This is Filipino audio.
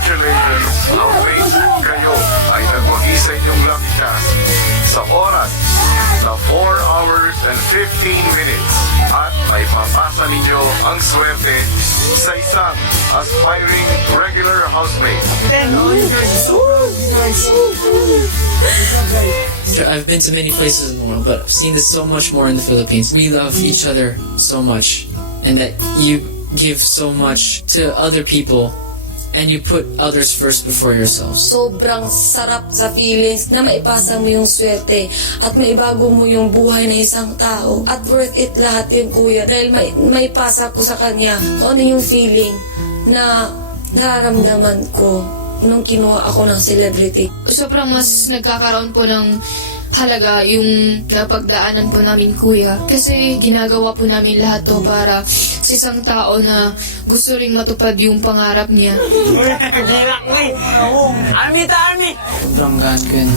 Congratulations, Housemates! Kayo ay nagwagi sa inyong lucky task sa oras na 4 hours and 15 minutes at may papasa ninyo ang swerte sa isang aspiring regular housemate. I've been to many places in the world, but I've seen this so much more in the Philippines. We love each other so much, and that you give so much to other people, and you put others first before yourselves. Sobrang sarap sa feelings na maipasa mo yung swerte at maibago mo yung buhay ng isang tao. At worth it lahat yun, kuya. Dahil maipasa ko sa kanya kung ano yung feeling na nararamdaman ko nung kinuha ako ng celebrity. Sobrang mas nagkakaroon po ng halaga yung napagdaanan po namin, kuya. Kasi ginagawa po namin lahat to para sa isang tao na gusto ring matupad yung pangarap niya. Gila ko eh. Army to army! Sobrang gaan ko yun.